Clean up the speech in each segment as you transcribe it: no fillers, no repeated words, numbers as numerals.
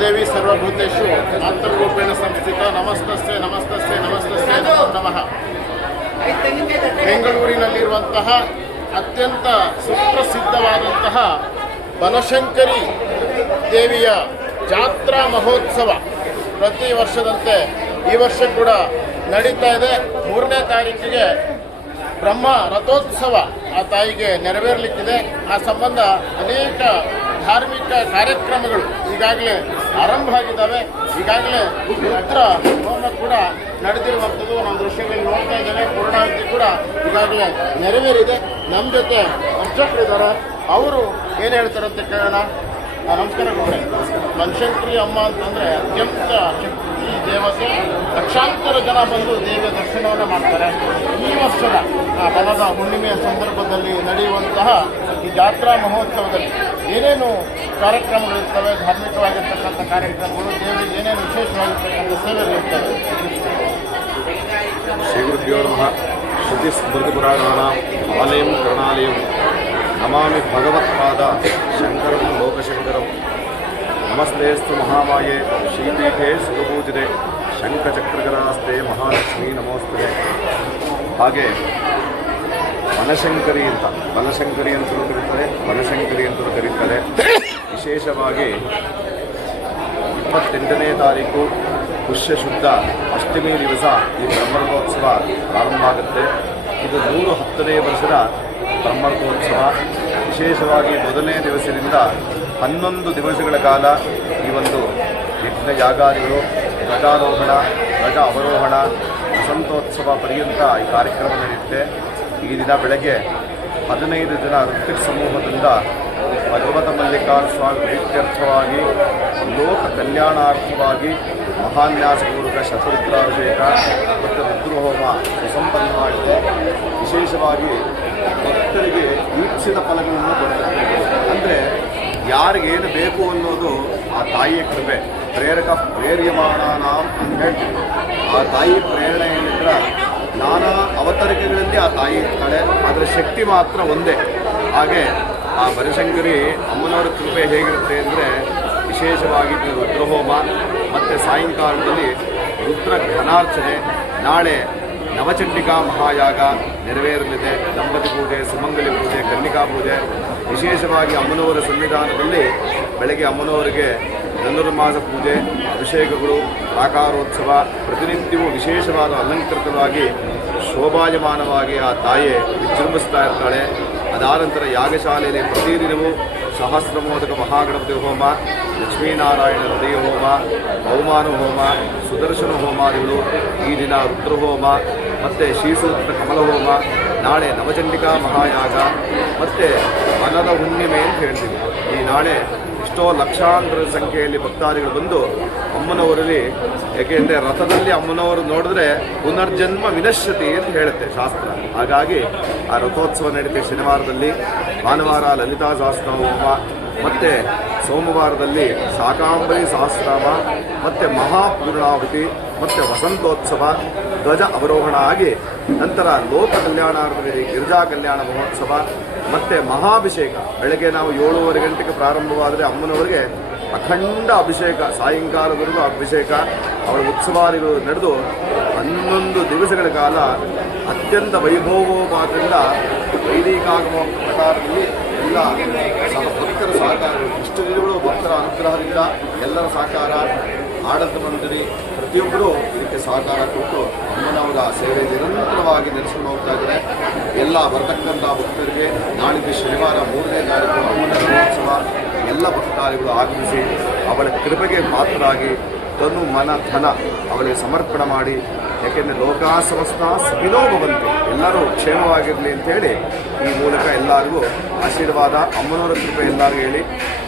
ದೇವಿ ಸರ್ವಭೂತೇಷು ಮಾತೃರೂಪೇಣ ಸಂಸ್ಥಿತ ನಮಸ್ತಸ್ತೆ ನಮಸ್ತಸ್ತೆ ನಮಸ್ತಸ್ತೆ ನಮೋ ನಮಃ. ಬೆಂಗಳೂರಿನಲ್ಲಿರುವಂತಹ ಅತ್ಯಂತ ಸುಪ್ರಸಿದ್ಧವಾದಂತಹ ಬನಶಂಕರಿ ದೇವಿಯ ಜಾತ್ರಾ ಮಹೋತ್ಸವ ಪ್ರತಿ ವರ್ಷದಂತೆ ಈ ವರ್ಷ ಕೂಡ ನಡೀತಾ ಇದೆ. 3ನೇ ತಾರೀಕಿಗೆ ಬ್ರಹ್ಮ ರಥೋತ್ಸವ ಆ ತಾಯಿಗೆ ನೆರವೇರಲಿಕ್ಕಿದೆ. ಆ ಸಂಬಂಧ ಅನೇಕ ಧಾರ್ಮಿಕ ಕಾರ್ಯಕ್ರಮಗಳು ಈಗಾಗಲೇ ಆರಂಭ ಆಗಿದ್ದಾವೆ. ಈಗಾಗಲೇ ರುದ್ರ ಹೋಮ ಕೂಡ ನಡೆದಿರುವಂಥದ್ದು ನಮ್ಮ ದೃಶ್ಯಗಳಲ್ಲಿ ನೋಡ್ತಾ ಇದ್ದೇವೆ. ಪೂರ್ಣಾವತಿ ಕೂಡ ಈಗಾಗಲೇ ನೆರವೇರಿದೆ. ನಮ್ಮ ಜೊತೆ ಅರ್ಚಕರಿದ್ದಾರೆ, ಅವರು ಏನು ಹೇಳ್ತಾರೆ ಅಂತ ಕೇಳೋಣ. ನಮಸ್ಕಾರ ಗೌಡ್ರೆ. ಬನಶಂಕರಿ ಅಮ್ಮ ಅಂತಂದರೆ ಅತ್ಯಂತ ಶಕ್ತಿ ದೇವತೆ, ಲಕ್ಷಾಂತರ ಜನ ಬಂದು ದೇವಿಯ ದರ್ಶನವನ್ನು ಮಾಡ್ತಾರೆ. ಈ ವರ್ಷದ ಬನದ ಹುಣ್ಣಿಮೆಯ ಸಂದರ್ಭದಲ್ಲಿ ನಡೆಯುವಂತಹ ಈ ಜಾತ್ರಾ ಮಹೋತ್ಸವದಲ್ಲಿ ಏನೇನು ಕಾರ್ಯಕ್ರಮಗಳಿರ್ತವೆ, ಧಾರ್ಮಿಕವಾಗಿರ್ತಕ್ಕಂಥ ಕಾರ್ಯಕ್ರಮಗಳು, ದೇವಿಗೆ ಏನೇನು ವಿಶೇಷವಾಗಿರ್ತಕ್ಕಂಥ ಸೇವೆಗಳಿರ್ತವೆ? ಶ್ರೀ ಗುರುಭ್ಯೋ ನಮಃ. ಶ್ರುತಿ ಸ್ಮೃತಿ ಪುರಾಣಾನಾಂ ಆಲಯಂ ಕರುಣಾಲಯಂ ನಮಾಮಿ ಭಗವತ್ಪಾದ ಶಂಕರಂ ಲೋಕಶಂಕರಂ. ನಮಸ್ತೆಸ್ತು ಮಹಾಮಾಯೆ ಶ್ರೀಪೀಠೆ ಸುರಪೂಜಿತೆ ಶಂಖಚಕ್ರಗರಾಸ್ತೆ ಮಹಾಲಕ್ಷ್ಮೀ ನಮೋಸ್ತುತೆ. ಹಾಗೆ ಬನಶಂಕರಿ ಅಂತಲೂ ಕರೀತಾರೆ, ಬನಶಂಕರಿ ಅಂತಲೂ ಕರೀತಾರೆ. ವಿಶೇಷವಾಗಿ 28ನೇ ತಾರೀಕು ಪುಷ್ಯ ಶುದ್ಧ ಅಷ್ಟಮಿ ದಿವಸ ಈ ಬ್ರಹ್ಮರಥೋತ್ಸವ ಪ್ರಾರಂಭ ಆಗುತ್ತೆ. ಇದು 110ನೇ ವರ್ಷದ ಬ್ರಹ್ಮರಥೋತ್ಸವ. ವಿಶೇಷವಾಗಿ ಮೊದಲನೇ ದಿವಸದಿಂದ 11 ದಿವಸಗಳ ಕಾಲ ಈ ಒಂದು ಯಜ್ಞ ಯಾಗಾದಿಗಳು, ಧ್ವಜಾರೋಹಣ, ಧ್ವಜ ಅವರೋಹಣ, ವಸಂತೋತ್ಸವ ಪರ್ಯಂತ ಈ ಕಾರ್ಯಕ್ರಮ ನಡೆಯುತ್ತೆ. ಈ ದಿನ ಬೆಳಗ್ಗೆ 15 ಜನ ಋತ್ವಿಕ್ ಸಮೂಹದಿಂದ ಭಗವತ ಮಲ್ಲಿಕಾರ್ಜುನ ಸ್ವಾಮಿ ಪ್ರೀತ್ಯರ್ಥವಾಗಿ, ಲೋಕ ಕಲ್ಯಾಣಾರ್ಥವಾಗಿ ಮಹಾನ್ಯಾಸಪೂರ್ವಕ ಶತರುದ್ರಾಭಿಷೇಕ ಮತ್ತು ರುದ್ರಹೋಮ ಸುಸಂಪನ್ನವಾಗಿದೆ. ವಿಶೇಷವಾಗಿ ಭಕ್ತರಿಗೆ ಈಪ್ಸಿದ ಫಲಗಳನ್ನು ಕೊಡ್ತಾರೆ. ಅಂದರೆ ಯಾರಿಗೇನು ಬೇಕು ಅನ್ನೋದು ಆ ತಾಯಿಯ ಕೃಪೆ. ಪ್ರೇರ್ಯಮಾಣ ಅಂತ ಹೇಳ್ತೀವಿ. ಆ ತಾಯಿ ಪ್ರೇರಣೆಯಿಂದ ನಾನಾ ಅವತರಿಕೆಗಳಲ್ಲಿ ಆ ತಾಯಿ ಇರ್ತಾಳೆ, ಅದರ ಶಕ್ತಿ ಮಾತ್ರ ಒಂದೇ. ಹಾಗೆ ಆ ಬನಶಂಕರಿ ಅಮ್ಮನವರ ಕೃಪೆ ಹೇಗಿರುತ್ತೆ ಅಂದರೆ, ವಿಶೇಷವಾಗಿ ರುದ್ರಹೋಮ ಮತ್ತು ಸಾಯಂಕಾಲದಲ್ಲಿ ರುದ್ರ ಘನಾರ್ಚನೆ, ನಾಳೆ ನವಚಂಡಿಕಾ ಮಹಾಯಾಗ ನೆರವೇರಲಿದೆ. ದಂಪತಿ ಪೂಜೆ, ಸುಮಂಗಲಿ ಪೂಜೆ, ಕನ್ನಿಕಾ ಪೂಜೆ. ವಿಶೇಷವಾಗಿ ಅಮ್ಮನವರ ಸನ್ನಿಧಾನದಲ್ಲಿ ಬೆಳಗ್ಗೆ ಅಮ್ಮನವರಿಗೆ ಧನುರ್ಮಾಸ ಪೂಜೆ, ಅಭಿಷೇಕಗಳು, ಪ್ರಾಕಾರೋತ್ಸವ, ಪ್ರತಿನಿತ್ಯವೂ ವಿಶೇಷವಾದ ಅಲಂಕೃತವಾಗಿ ಶೋಭಾಯಮಾನವಾಗಿ ಆ ತಾಯಿ ವಿಜೃಂಭಿಸ್ತಾ ಇರ್ತಾಳೆ. ಅದಾದ ನಂತರ ಯಾಗಶಾಲೆಯಲ್ಲಿ ಪ್ರತಿದಿನವೂ ಸಹಸ್ರಮೋದಕ ಮಹಾಗಣಪತಿ ಹೋಮ, ಲಕ್ಷ್ಮೀನಾರಾಯಣ ಹೃದಯ ಹೋಮ, ಬಹುಮಾನ ಹೋಮ, ಸುದರ್ಶನ ಹೋಮಾದಿಗಳು. ಈ ದಿನ ರುದ್ರಹೋಮ ಮತ್ತು ಶ್ರೀಸೂತ್ರ ಕಮಲ ಹೋಮ, ನಾಳೆ ನವಚಂಡಿಕಾ ಮಹಾಯಾಗ ಮತ್ತು ವನದ ಹುಣ್ಣಿಮೆ ಅಂತ ಹೇಳ್ತೀವಿ. ಈ ನಾಳೆ ಎಷ್ಟೋ ಲಕ್ಷಾಂತರ ಸಂಖ್ಯೆಯಲ್ಲಿ ಭಕ್ತಾದಿಗಳು ಬಂದು ಅಮ್ಮನವರಲ್ಲಿ, ಏಕೆಂದರೆ ರಥದಲ್ಲಿ ಅಮ್ಮನವರು ನೋಡಿದ್ರೆ ಪುನರ್ಜನ್ಮ ವಿನಶ್ಯತಿ ಅಂತ ಹೇಳುತ್ತೆ ಶಾಸ್ತ್ರ. ಹಾಗಾಗಿ ಆ ರಥೋತ್ಸವ ನಡೀತೆ. ಶನಿವಾರದಲ್ಲಿ, ಭಾನುವಾರ ಲಲಿತಾ ಸಹಸ್ರನಾಮ ಹೋಮ, ಮತ್ತು ಸೋಮವಾರದಲ್ಲಿ ಶಾಕಾಂಬರಿ ಸಹಸ್ರನಾಮ ಮತ್ತು ಮಹಾಪೂರ್ಣಾಹುತಿ ಮತ್ತು ವಸಂತೋತ್ಸವ, ಧ್ವಜ ಅವರೋಹಣ ಆಗಿ ನಂತರ ಲೋಕ ಕಲ್ಯಾಣಾರ್ಥದಲ್ಲಿ ಗಿರಿಜಾ ಕಲ್ಯಾಣ ಮಹೋತ್ಸವ ಮತ್ತು ಮಹಾಭಿಷೇಕ. ಬೆಳಗ್ಗೆ ನಾವು 7:30 ಗಂಟೆಗೆ ಪ್ರಾರಂಭವಾದರೆ ಅಮ್ಮನವರಿಗೆ ಅಖಂಡ ಅಭಿಷೇಕ, ಸಾಯಂಕಾಲವರೆಗೂ ಅಭಿಷೇಕ, ಅವರ ಉತ್ಸವಾದಿಗಳು ನಡೆದು 11 ದಿವಸಗಳ ಕಾಲ ಅತ್ಯಂತ ವೈಭವೋಪಾತದಿಂದ ವೈದಿಕಾಗಮ ಪ್ರಕಾರದಲ್ಲಿ ಎಲ್ಲ ಭಕ್ತರ ಸಹಕಾರ, ಇಷ್ಟು ದಿನಗಳು ಭಕ್ತರ ಅನುಗ್ರಹದಿಂದ ಎಲ್ಲರ ಸಹಕಾರ, ಆಡಳಿತ ಮಂಡಳಿ ಪ್ರತಿಯೊಬ್ಬರೂ ಇದಕ್ಕೆ ಸಹಕಾರ ಕೊಟ್ಟು ಅಮ್ಮನವರ ಸೇವೆ ನಿರಂತರವಾಗಿ ನಡೆಸ್ಕೊಂಡು ಹೋಗ್ತಾ ಇದ್ದಾರೆ. ಎಲ್ಲ ಬರತಕ್ಕಂಥ ಭಕ್ತರಿಗೆ ನಾಳಿದ್ದು ಶನಿವಾರ 3ನೇ ತಾರೀಕು ಅಮ್ಮನ ರಥೋತ್ಸವ. ಎಲ್ಲ ಭಕ್ತಾದಿಗಳು ಆಗಮಿಸಿ ಅವಳ ಕೃಪೆಗೆ ಪಾತ್ರರಾಗಿ ತನು ಮನ ಧನ ಅವಳಿಗೆ ಸಮರ್ಪಣೆ ಮಾಡಿ, ಯಾಕೆಂದರೆ ಲೋಕಾಸಮಸ್ತ ಸುಖಿನೋ ಭವಂತು, ಎಲ್ಲರೂ ಕ್ಷೇಮವಾಗಿರಲಿ ಅಂತೇಳಿ ಈ ಮೂಲಕ ಎಲ್ಲರಿಗೂ ಆಶೀರ್ವಾದ, ಅಮ್ಮನವರ ಕೃಪೆ ಎಲ್ಲರಿಗೂ ಹೇಳಿ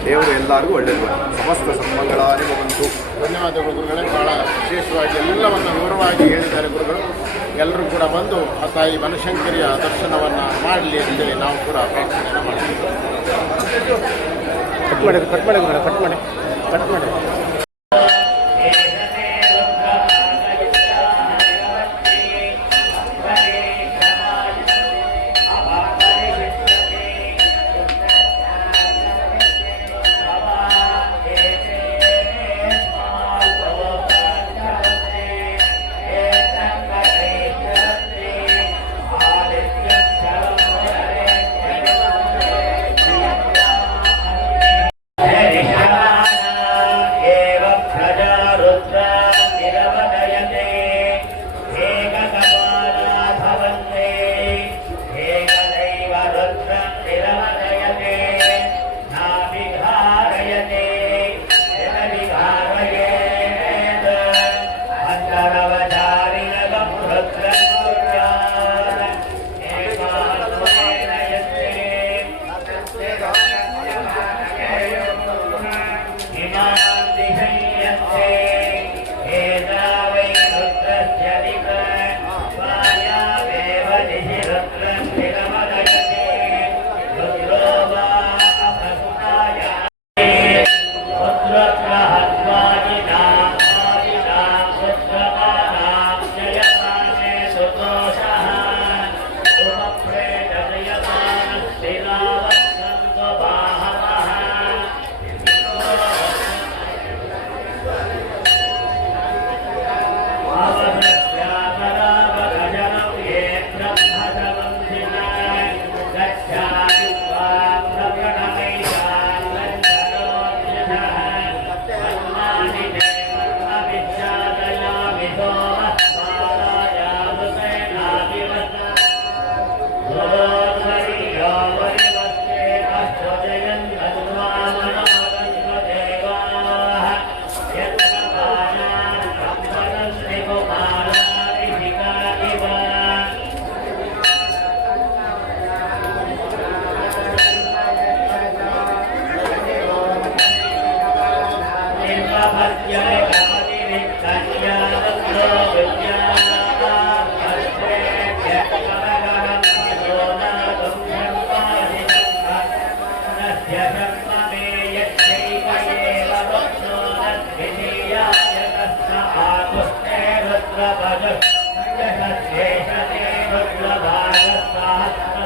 ದೇವರು ಎಲ್ಲರಿಗೂ ಒಳ್ಳೆಯದು ಸಮಸ್ತ ಸನ್ಮಂಗಳಾಗಿ ಭವಂತು. ಧನ್ಯವಾದಗಳು ಗುರುಗಳೇ. ಭಾಳ ವಿಶೇಷವಾಗಿ ಎಲ್ಲವನ್ನು ವಿವರವಾಗಿ ಹೇಳಿದ್ದಾರೆ ಗುರುಗಳು. ಎಲ್ಲರೂ ಕೂಡ ಬಂದು ಆ ತಾಯಿ ಬನಶಂಕರಿಯ ದರ್ಶನವನ್ನು ಮಾಡಲಿ ಅಂತೇಳಿ ನಾವು ಕೂಡ ಪ್ರಾರ್ಥನೆಯನ್ನು ಮಾಡ್ತೀವಿ. ಕಟ್ ಮಾಡಿ. Rudrabhaja, Sanjaya Shesha Te Rudrabhaja,